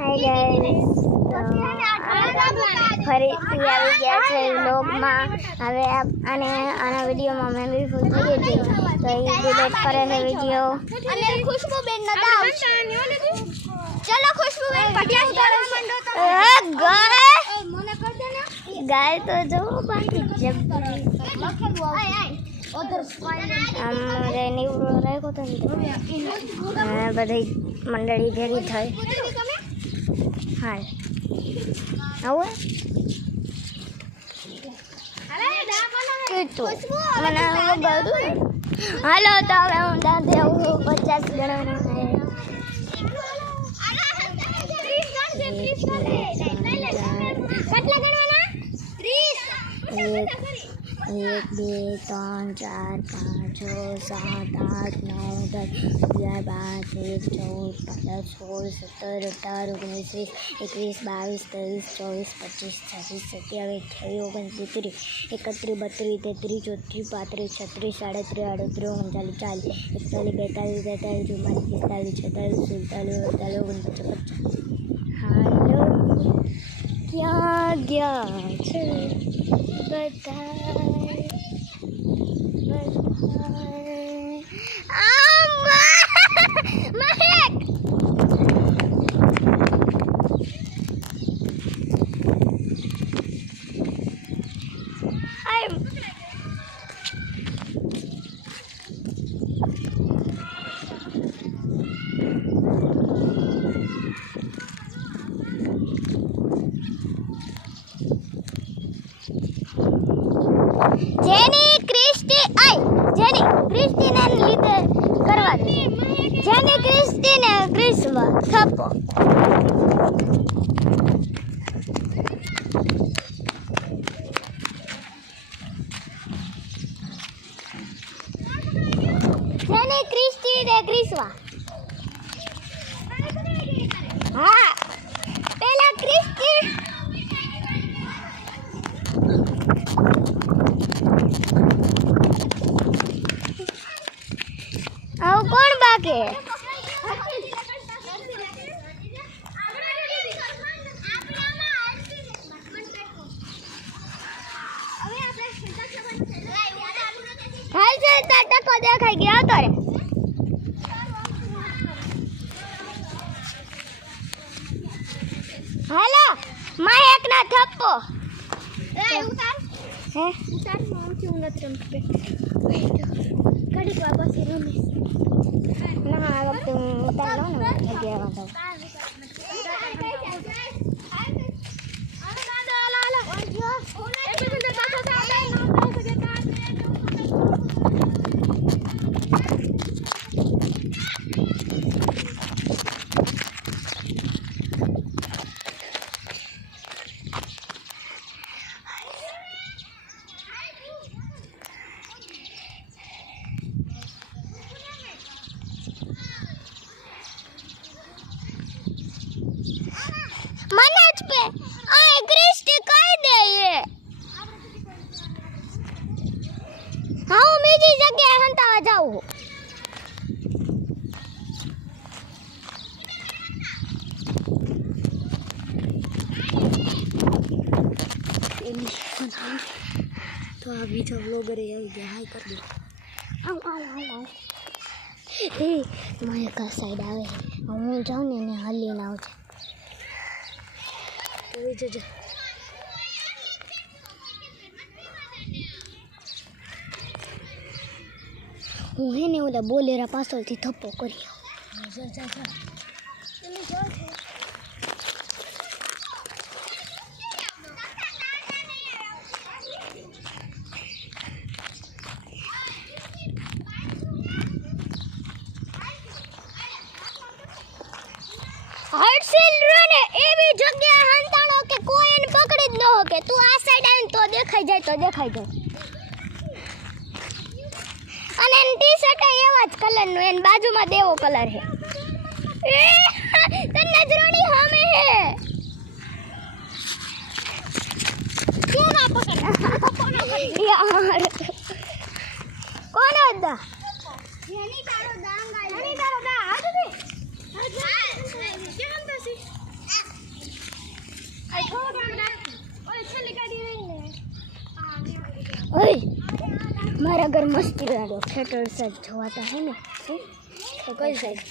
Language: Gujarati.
હાય ગાઈસ, ફરીથી આવી ગયા છે વ્લોગમાં. હવે આના વિડીયોમાં મેં બી ફૂલ થઈ ગઈ હતી, તો એ ડિલીટ કરે છે વિડીયો. અને ખુશ્બુબેન નતા આવશે. ચલો ખુશ્બુબેન 50 કરવા માંડો તમે. મને કર દે ને ગાય તો જો બાકી જબરી આમ નીવડો રાખ્યો તો ને બધી મંડળી ભેગી થઈ. હાલ આવું મને ગયું. હાલો તો હવે હું દાદે આવું 50 ગણાના एक बे 3 4 5 6 7 8 9 10 11 12 13 14 15 16 17 18 19 20 21 22 23 24 25 26 27 28 29 30 31 32 33 34 35 40 હાલો ક્યાં ગયા છે બધા? જેની ક્રિસ્ટીને લીધે કરવા દે. જેની ક્રિસ્ટીને ગ્રીસમાં થપ્પો. જેની ક્રિસ્ટીને ગ્રીસમાં. હા પેલા ક્રિસ્ટી આવું કોણ બાકી? હાલ છે ટકો દેખાઈ ગયો તો રે. હાલો માયક ના થપ્પો. ઉતાર હે ઉતાર મામથી હું નથી રમતી. ઘડીક વાર પછી રમીશ. ના આ વખતે હું ઉતાર લઉં ને જગ્યા વાંધો. मनज पे आ क्रिस्टी कह दे ये हाँ बीजी जगह हंतावा जाऊँ तो अभी तो व्लॉगर है हाय कर दो. आओ आओ आओ आओ ए माया का साइड आवे હું જાઉં ને એને હલીને આવજે. જજો હું હે ને ઓલા બોલેરા પાછળથી થપ્પો કરી હર્ષિલ રોને એવી જગ્યાએ હંતાણો કે કોઈ એને પકડી જ ન હકે. તું આ સાઈડ આવીને તો દેખાઈ જાય. અને એની ટી શર્ટ એવા જ કલરનું, એની બાજુમાં દેવો કલર છે. તને નજરોની સામે હે. ક્યાં ના પકડ યાર કોણ હતા? જેની તારો દાંગ હાથ દે. કેમ થશે? ओए हमारा घर मस्ती वाला थिएटर से जोता है ना कोई साइड